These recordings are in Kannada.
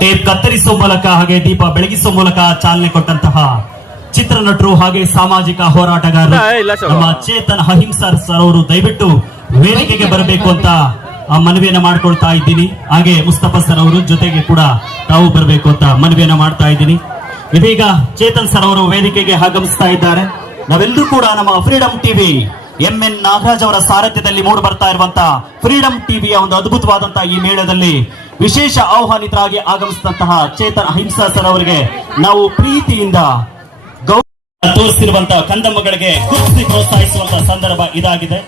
ಟೇಪ್ ಕತ್ತರಿಸುವ ಮೂಲಕ ಹಾಗೆ ದೀಪ ಬೆಳಗಿಸುವ ಮೂಲಕ ಚಾಲನೆ ಕೊಟ್ಟಂತಹ ಚಿತ್ರನಟರು ಹಾಗೆ ಸಾಮಾಜಿಕ ಹೋರಾಟಗಾರರು ನಮ್ಮ ಚೇತನ್ ಅಹಿಂಸಾ ಸರ್ ಅವರು ದಯವಿಟ್ಟು ವೇದಿಕೆಗೆ ಬರಬೇಕು ಅಂತ ಮನವಿಯನ್ನ ಮಾಡ್ಕೊಳ್ತಾ ಇದ್ದೀನಿ. ಹಾಗೆ ಮುಸ್ತಫಾ ಸರ್ ಅವರು ಜೊತೆಗೆ ಕೂಡ ತಾವು ಬರಬೇಕು ಅಂತ ಮನವಿಯನ್ನ ಮಾಡ್ತಾ ಇದ್ದೀನಿ. ಇದೀಗ ಚೇತನ್ ಸರ್ ಅವರು ವೇದಿಕೆಗೆ ಆಗಮಿಸ್ತಾ ಇದ್ದಾರೆ. ನಾವೆಲ್ಲರೂ ಕೂಡ ನಮ್ಮ ಫ್ರೀಡಂ ಟಿವಿ MN ನಾಗರಾಜ್ ಅವರ ಸಾರಥ್ಯದಲ್ಲಿ ಮೂಡಿ ಬರ್ತಾ ಇರುವಂತ ಫ್ರೀಡಂ ಟಿವಿಯ ಒಂದು ಅದ್ಭುತವಾದಂತಹ ಈ ಮೇಳದಲ್ಲಿ ವಿಶೇಷ ಆಹ್ವಾನಿತರಾಗಿ ಆಗಮಿಸಿದಂತಹ ಚೇತನ್ ಅಹಿಂಸಾ ಸರ್ ಅವರಿಗೆ ನಾವು ಪ್ರೀತಿಯಿಂದ ಗೌರವ ತೋರಿಸಿರುವಂತಹ ಕಂದಮ್ಮಗಳಿಗೆ ಗುರುತಿಸಿ ಪ್ರೋತ್ಸಾಹಿಸುವಂತಹ ಸಂದರ್ಭ ಇದಾಗಿದೆ.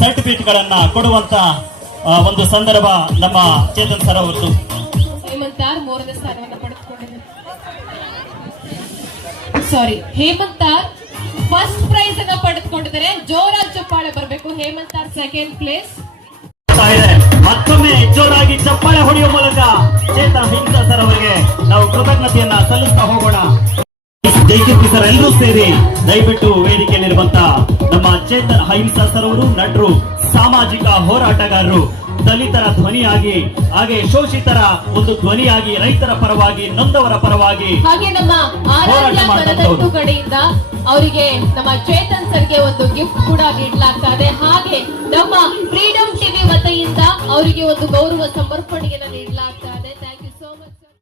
ಸರ್ಟಿಫಿಕೇಟ್ ಗಳನ್ನ ಕೊಡುವಂತ ಒಂದು ಸಂದರ್ಭ ನಮ್ಮ ಚೇತನ್ ಸರ್ ಅವರದ್ದು. ಹೇಮಂತಾರ್ ಮೂರನೇ ಸ್ಥಾನವನ್ನು ಪಡೆದುಕೊಂಡಿದ್ದಾರೆ. ಸಾರಿ, ಹೇಮಂತಾರ್ ಫಸ್ಟ್ ಪ್ರೈಸ್ ಅನ್ನು ಪಡೆದುಕೊಂಡಿದ್ದಾರೆ. ಜೋರಾಗಿ ಚಪ್ಪಾಳೆ ಬರಬೇಕು. ಹೇಮಂತಾರ್ ಸೆಕೆಂಡ್ ಪ್ಲೇಸ್. ಮತ್ತೊಮ್ಮೆ ಜೋರಾಗಿ ಚಪ್ಪಾಳೆ ಹೊಡೆಯುವ ಮೂಲಕ ಚೇತನ್ ಅಹಿಂಸಾ ಸರ್ ಅವರಿಗೆ ನಾವು ಕೃತಜ್ಞತೆಯನ್ನ ಸಲ್ಲಿಸ್ತಾ ಹೋಗೋಣ. ಜೈಕೀರ್ತಿ ಸರ್ ಎಲ್ಲರೂ ಸೇರಿ ದಯವಿಟ್ಟು ವೇದಿಕೆಯಲ್ಲಿರುವಂತ ನಮ್ಮ ಚೇತನ್ ಅಹಿಂಸಾ ಸರ್ ಅವರು ನಟರು, ಸಾಮಾಜಿಕ ಹೋರಾಟಗಾರರು, ದಲಿತರ ಧ್ವನಿಯಾಗಿ ಹಾಗೆ ಶೋಷಿತರ ಒಂದು ಧ್ವನಿಯಾಗಿ ರೈತರ ಪರವಾಗಿ ನೊಂದವರ ಪರವಾಗಿ ಹಾಗೆ ನಮ್ಮ ಆರಾಧ್ಯ ಕಡೆಯಿಂದ ಅವರಿಗೆ ನಮ್ಮ ಚೇತನ್ ಸರ್ಗೆ ಒಂದು ಗಿಫ್ಟ್ ಕೂಡ ನೀಡಲಾಗ್ತಾ ಇದೆ. ಹಾಗೆ ನಮ್ಮ ಫ್ರೀಡಂ ಟಿವಿ ವತಿಯಿಂದ ಅವರಿಗೆ ಒಂದು ಗೌರವ ಸಮರ್ಪಣೆಯನ್ನು ನೀಡಲಾಗ್ತಾ ಇದೆ.